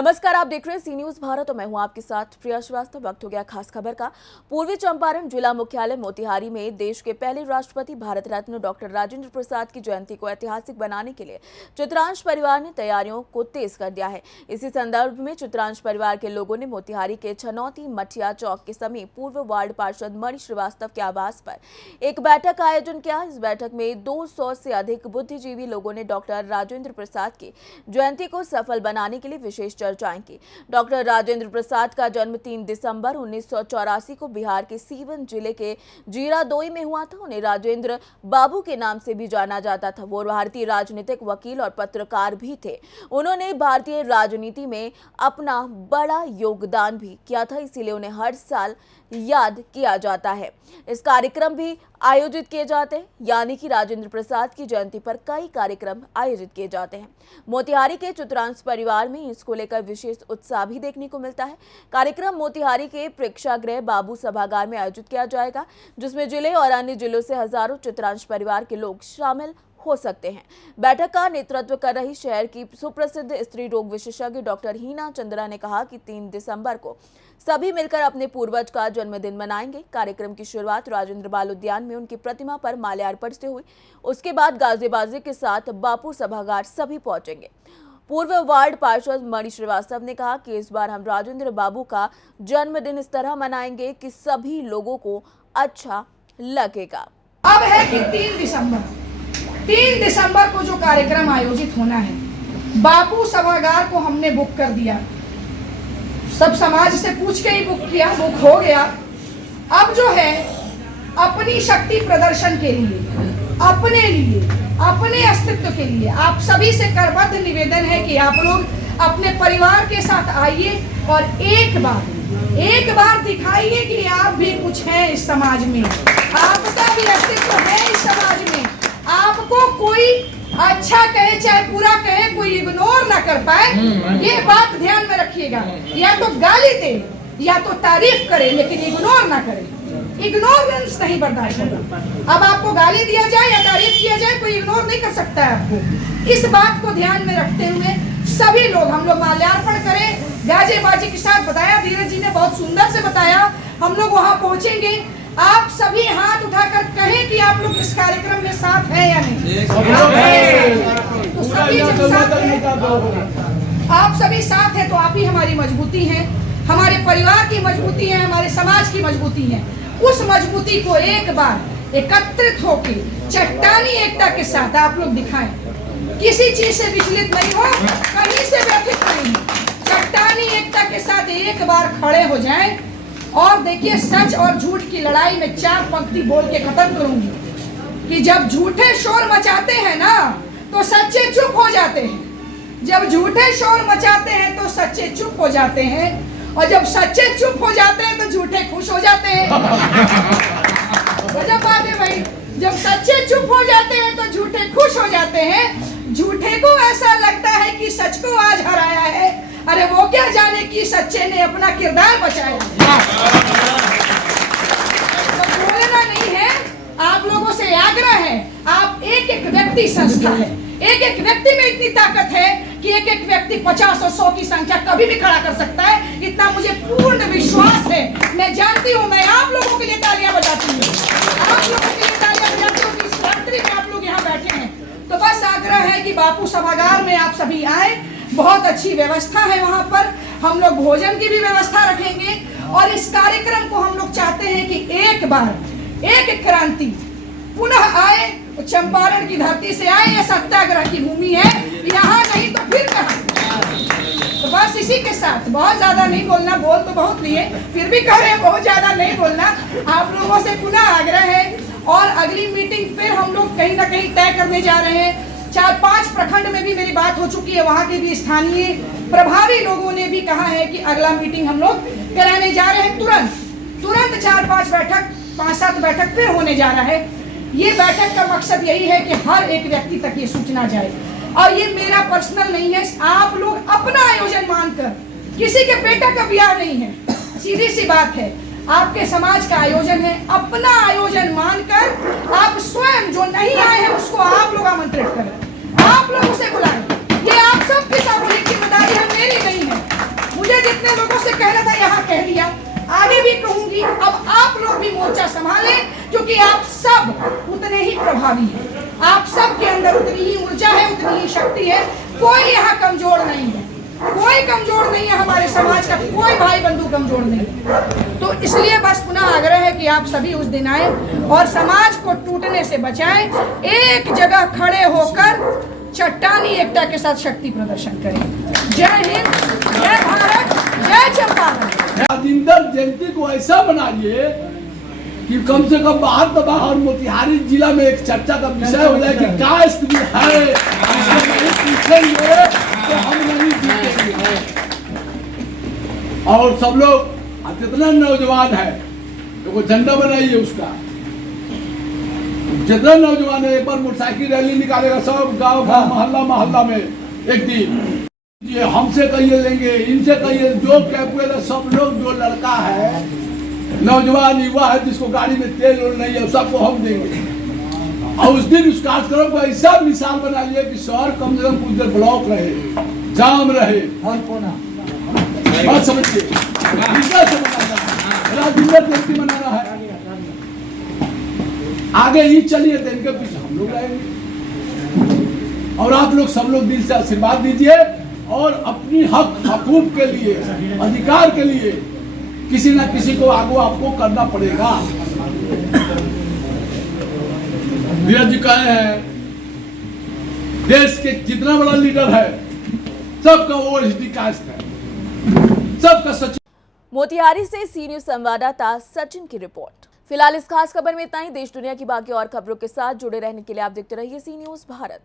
नमस्कार, आप देख रहे हैं सी न्यूज भारत और मैं हूं आपके साथ प्रिया श्रीवास्तव। वक्त हो गया खास खबर का। पूर्वी चंपारण जिला मुख्यालय मोतिहारी में देश के पहले राष्ट्रपति भारत रत्न डॉक्टर राजेंद्र प्रसाद की जयंती को ऐतिहासिक बनाने के लिए चित्रांश परिवार ने तैयारियों को तेज कर दिया है। इसी संदर्भ में चित्रांश परिवार के लोगों ने मोतिहारी के छनौती मठिया चौक के समीप पूर्व वार्ड पार्षद मणि श्रीवास्तव के आवास पर एक बैठक का आयोजन किया। इस बैठक में 200 से अधिक बुद्धिजीवी लोगों ने डॉक्टर राजेंद्र प्रसाद की जयंती को सफल बनाने के लिए विशेष चर्चाएं की। डॉक्टर राजेंद्र प्रसाद का जन्म 3 दिसंबर 1984 को बिहार के सीवन जिले के जीरादोई में हुआ था। उन्हें राजेंद्र बाबू के नाम से भी जाना जाता था। वो भारतीय राजनीतिक वकील और पत्रकार भी थे। उन्होंने भारतीय राजनीति में अपना बड़ा योगदान भी किया था, इसीलिए उन्हें हर साल याद किया जाता है। इस कार्यक्रम भी आयोजित किए जाते हैं, यानी कि राजेंद्र प्रसाद की जयंती पर कई कार्यक्रम आयोजित किए जाते हैं। मोतिहारी के चित्रांश परिवार में इसको लेकर विशेष उत्साह भी देखने को मिलता है। कार्यक्रम मोतिहारी के प्रेक्षागृह बाबू सभागार में आयोजित किया जाएगा, जिसमें जिले और अन्य जिलों से हजारों चित्रांश परिवार के लोग शामिल हो सकते हैं। बैठक का नेतृत्व कर रही शहर की सुप्रसिद्ध स्त्री रोग विशेषज्ञ डॉक्टर हीना चंद्रा ने कहा कि 3 दिसंबर को सभी मिलकर अपने पूर्वज का जन्मदिन मनाएंगे। कार्यक्रम की शुरुआत राजेंद्र बाल उद्यान में उनकी प्रतिमा पर माल्यार्पण से हुई। उसके बाद गाजीबाजी के साथ बापू सभागार सभी पहुंचेंगे। पूर्व वार्ड पार्षद मणि श्रीवास्तव ने कहा कि इस बार हम राजेंद्र बाबू का जन्मदिन इस तरह मनाएंगे कि सभी लोगों को अच्छा लगेगा। अब है कि 3 दिसंबर को जो कार्यक्रम आयोजित होना है, बापू सभागार को हमने बुक कर दिया। सब समाज से पूछ के ही बुक किया, बुक हो गया। अब जो है अपनी शक्ति प्रदर्शन के लिए, अपने लिए, अपने अस्तित्व के लिए आप सभी से करबद्ध निवेदन है कि आप लोग अपने परिवार के साथ आइए और एक बार दिखाइए कि आप भी कुछ हैं इस समाज में, आपका भी अस्तित्व है इस समाज में। आपको कोई अच्छा कहे चाहे बुरा कहे, कोई इग्नोर ना कर पाए, ये बात ध्यान में रखिएगा। या तो गाली दे या तो तारीफ करे, लेकिन इग्नोर ना करे। इग्नोरेंस नहीं बर्दाश्त होगा। अब आपको गाली दिया जाए या तारीफ किया जाए, कोई इग्नोर नहीं कर सकता है आपको। इस बात को ध्यान में रखते हुए सभी लोग हम लोग माल्यार्पण करें, गाजेबाजी के साथ। बताया धीरज जी ने, बहुत सुंदर से बताया। हम लोग वहां पहुंचेंगे। आप सभी हाथ उठाकर कहें कि आप लोग इस कार्यक्रम में साथ हैं या नहीं। तो सभी जब साथ हैं, आप सभी साथ हैं तो आप ही हमारी मजबूती है, हमारे परिवार की मजबूती है, हमारे समाज की मजबूती है। उस मजबूती को एक बार एकत्रित होकर चट्टानी एकता के साथ आप लोग दिखाएं। किसी चीज से विचलित नहीं हो, कहीं से व्यथित नहीं, चट्टानी एकता के साथ एक बार खड़े हो जाएं। और देखिए, सच और झूठ की लड़ाई में 4 पंक्ति बोल के खत्म करूंगी कि जब झूठे शोर मचाते हैं ना तो सच्चे चुप हो जाते हैं। जब झूठे शोर मचाते हैं तो सच्चे चुप हो जाते हैं, और जब सच्चे चुप हो जाते हैं तो झूठे खुश हो जाते हैं। गजब बात है भाई। जब सच्चे चुप हो जाते हैं तो झूठे खुश हो जाते हैं। झूठे को ऐसा लगता है कि सच को आज हराया है। अरे वो क्या जाने कि सच्चे ने अपना किरदार बचाया। तो बोलना नहीं है, आप लोगों से आग्रह है। आप एक व्यक्ति संस्था है, एक व्यक्ति में इतनी ताकत है कि एक व्यक्ति 50 और 100 की संख्या कभी भी खड़ा कर सकता है। इतना मुझे पूर्ण विश्वास है। मैं जानती हूँ, मैं आप लोगों के लिए तालियां बजाती हूँ, आप लोगों के लिए तालियां बजाती हूँ कि इस रात्रि में आप लोग यहाँ बैठे हैं। तो बस आग्रह है कि बापू सभागार में आप सभी आए। बहुत अच्छी व्यवस्था है वहां पर। हम लोग भोजन की भी व्यवस्था रखेंगे। और इस कार्यक्रम को हम लोग चाहते हैं कि एक बार एक क्रांति पुनः आए, चंपारण की धरती से आए। यह सत्याग्रह की भूमि है, यहाँ नहीं तो फिर कहाँ। तो बस इसी के साथ बहुत ज्यादा नहीं बोलना, बोल तो बहुत लिए, फिर भी कह रहे हैं बहुत ज्यादा नहीं बोलना। आप लोगों से पुनः आग्रह है। और अगली मीटिंग फिर हम लोग कहीं ना कहीं तय करने जा रहे हैं। 4-5 प्रखंड में भी मेरी बात हो चुकी है, वहां के भी स्थानीय प्रभावी लोगों ने भी कहा है कि अगला मीटिंग हम लोग कराने जा रहे हैं। तुरंत 4-5 बैठक, 5-7 बैठक फिर होने जा रहा है। ये बैठक का मकसद यही है कि हर एक व्यक्ति तक ये सूचना जाए। और ये मेरा पर्सनल नहीं है, आप लोग अपना आयोजन मानकर, किसी के बेटा का ब्याह नहीं है, सीधी सी बात है, आपके समाज का आयोजन है। अपना आयोजन मानकर आप स्वयं जो नहीं आए हैं उसको आप लोग आमंत्रित करें, आप लोग उसे बुलाएं। ये आप सबकी सामूहिक जिम्मेदारी है, मेरी नहीं है। मोर्चा संभालें, क्योंकि आप सब उतने ही प्रभावी हैं, आप सब के अंदर उतनी ही ऊर्जा है, उतनी ही शक्ति है। कोई यहाँ कमजोर नहीं है, कोई कमजोर नहीं है, हमारे समाज का कोई भाई बंधु कमजोर नहीं है। तो इसलिए बस पुनः आग्रह है कि आप सभी उस दिन आए और समाज को टूटने से बचाएं, एक जगह खड़े होकर चट्टानी एकता के साथ शक्ति प्रदर्शन करें। जय हिंद, जय भारत, जय चंपारण। राजेंद्र जयंती को ऐसा बनाइए कि कम से कम बाहर तो बाहर मोतिहारी जिला में एक चर्चा का विषय हो जाए कि क्या स्थिति है, इसको नहीं पूछेंगे तो हम नहीं जीतेंगे। और सब लोग जितना नौजवान है तो झंडा बनाइए उसका, जितना नौजवान है एक बार मोटरसाइकिल रैली निकालेगा सब गांव मोहल्ला मोहल्ला में एक दिन। ये हमसे कहिए लेंगे, इनसे कहिए, जो कैपुअल है सब लोग, जो लड़का है नौजवान युवा है जिसको गाड़ी में तेल और नहीं है सबको हम देंगे। और उस दिन उस कार्यक्रम को ऐसा मिसाल बना लिया कि शहर कम से कम कुछ देर ब्लॉक रहे, जाम रहे, बात समझिए। राजेंद्र जयंती मनाना है, आगे ही चलिए तो इनके पीछे हम लोग रहेंगे। और आप लोग सब लोग दिल से आशीर्वाद दीजिए और अपनी हक हकूक के लिए, अधिकार के लिए किसी ना किसी को आगे आपको करना पड़ेगा। धीरज जी कहे हैं देश के जितना बड़ा लीडर है सबका वो एसडी कास्ट है, सबका सचिव। मोतिहारी से सी न्यूज संवाददाता सचिन की रिपोर्ट। फिलहाल इस खास खबर में इतना ही। देश दुनिया की बाकी और खबरों के साथ जुड़े रहने के लिए आप देखते रहिए सी न्यूज भारत।